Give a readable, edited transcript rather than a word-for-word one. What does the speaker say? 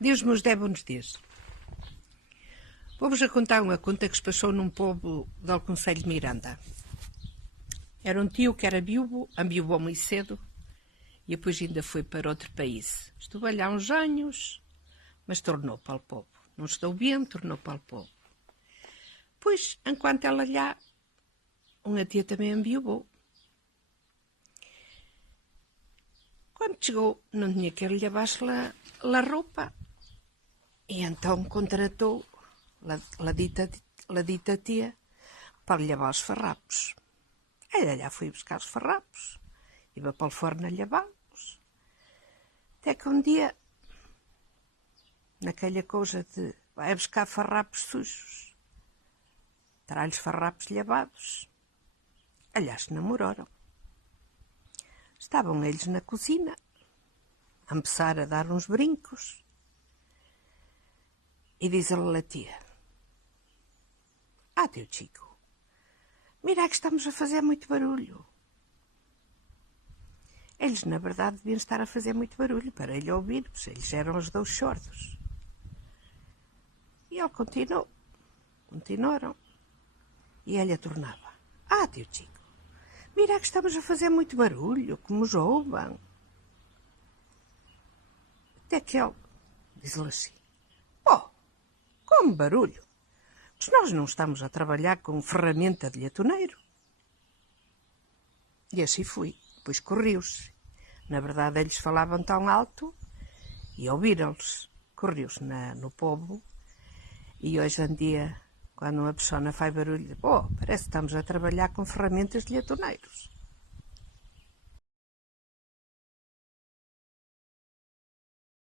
Deus meus dé bons dias. Vou-vos a contar uma conta que se passou num povo do concelho de Miranda. Era um tio que era viúvo, enviuvou muito cedo e depois ainda foi para outro país. Estive lá uns anos, mas tornou para o povo. Não estou bem, tornou para o povo. Pois, enquanto ela lá, uma tia também enviuvou. Quando chegou, não tinha que lhe lavar a roupa. E então contratou a dita tia para lhe lavar os farrapos. Ela já foi buscar os farrapos, ia para o forno a lavá-los. Até que um dia, naquela coisa de vai buscar farrapos sujos, traz-lhes farrapos lavados, aliás, se namoraram. Estavam eles na cozinha, a começar a dar uns brincos, e diz-lhe a tia: teu Chico, mira que estamos a fazer muito barulho. Eles, na verdade, deviam estar a fazer muito barulho para ele ouvir, pois eles eram os dois sordos. E ele continuaram. E ela tornava: teu Chico, mira que estamos a fazer muito barulho, como os ouvem. Até que ele diz-lhe assim: como barulho? Mas nós não estamos a trabalhar com ferramenta de latoneiro. E assim foi. Depois corriu-se. Na verdade, eles falavam tão alto e ouviram-los. Corriu-se no povo. E hoje em dia, quando uma pessoa faz barulho, parece que estamos a trabalhar com ferramentas de latoneiros.